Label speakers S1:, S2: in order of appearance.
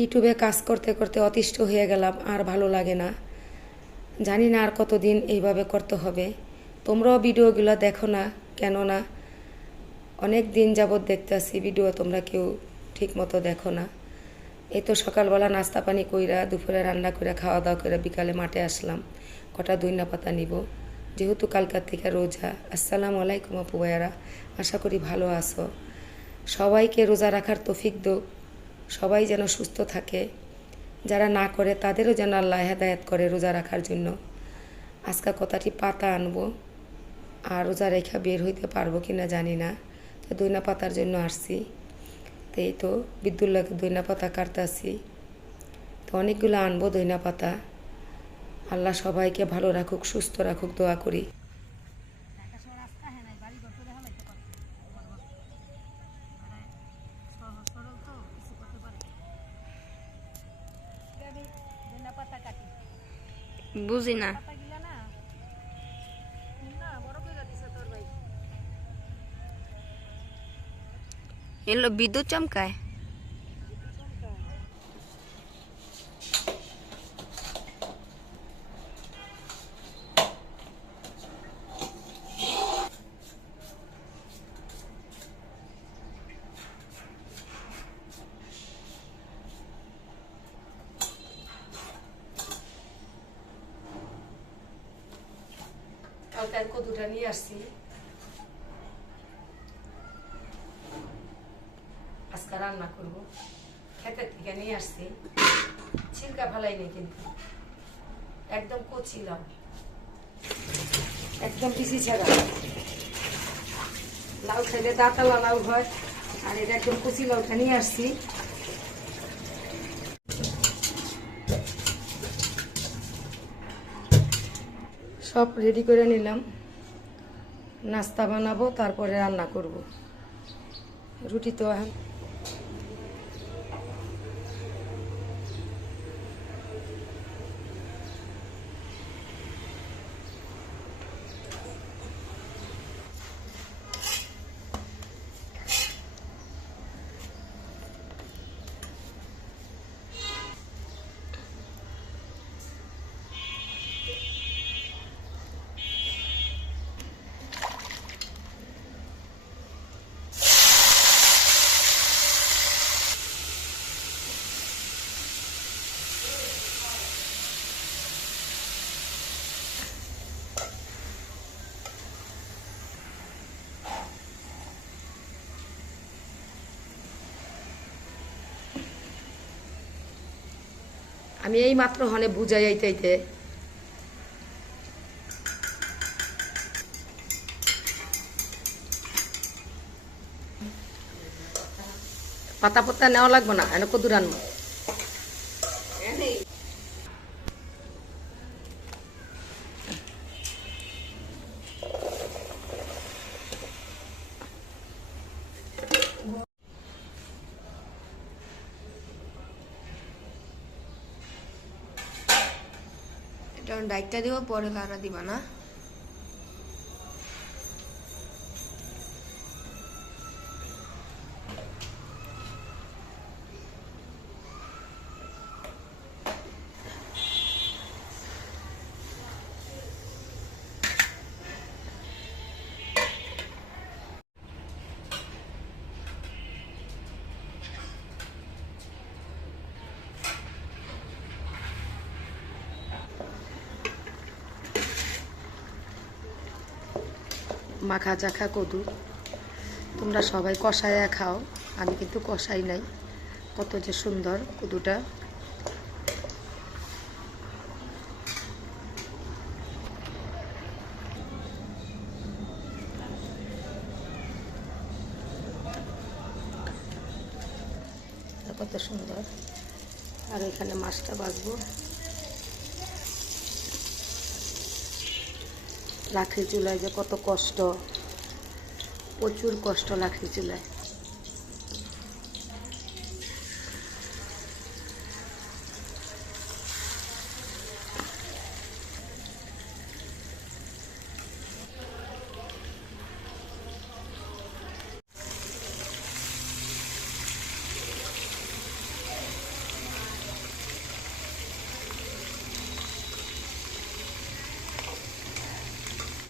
S1: ইউটিউবে কাজ করতে করতে অতিষ্ঠ হয়ে গেলাম, আর ভালো লাগে না। জানি না আর কতদিন এইভাবে করতে হবে। তোমরাও ভিডিওগুলো দেখো না কেন না? অনেক দিন যাবৎ দেখতেছি ভিডিও, তোমরা কেউ ঠিক মতো দেখো না। এই তো সকালবেলা নাস্তা পানি কইরা দুপুরে রান্না করে খাওয়া দাওয়া করে বিকালে মাঠে আসলাম। কটা দইনা পাতা নিব। যেহেতু কালকার থেকে রোজা, আসসালামু আলাইকুম আপু ভাইয়ারা, আশা করি ভালো আছো। সবাইকে রোজা রাখার তফিক দো। সবাই যেন সুস্থ থাকে। যারা না করে, তাদেরও যেন আল্লাহ হেদায়ত করে রোজা রাখার জন্য। আজকে কথাটি পাতা আনব। আর রোজা রেখা বের হইতে পারব কি না জানি না। তো দইনা পাতার জন্য আসছি। তো এই তো বিদ্যুল্লাহকে দইনা পাতা কাটতেছি। তো অনেকগুলো আনব দইনা পাতা। আল্লাহ সবাইকে ভালো রাখুক, সুস্থ রাখুক, দোয়া করি।
S2: বুঝি না। এলো বিদ্যুৎ চমকায়।
S1: কালকার কদুটা নিয়ে আসছি আজকে রান্না করব খেতের থেকে নিয়ে আসছি ছিলকা ফালাই নেই কিন্তু একদম কচি লাউ একদম পিসি ছাড়া লাউ খাইলে দাঁতালা লাউ হয় আর এটা একদম কচি লাউটা নিয়ে আসছি সব রেডি করে নিলাম। নাস্তা বানাবো তারপরে রান্না করব। রুটি তো আমি এই মাত্র হনে বুঝাই আইতে পাতা পাতা নেওয়া লাগবে না এনে কদুর আনব।
S2: এটা ডাইটটা দিব পরে লাড়া দিবা না?
S1: মাখা চাখা কদু তোমরা সবাই কষাইয়া খাও। আমি কিন্তু কষাই নাই। কত যে সুন্দর কদুটা। কত সুন্দর। আর এখানে মাছটা বাজবো লাকড়ি চুলায় যে কত কষ্ট প্রচুর কষ্ট লাকড়ি চুলায়।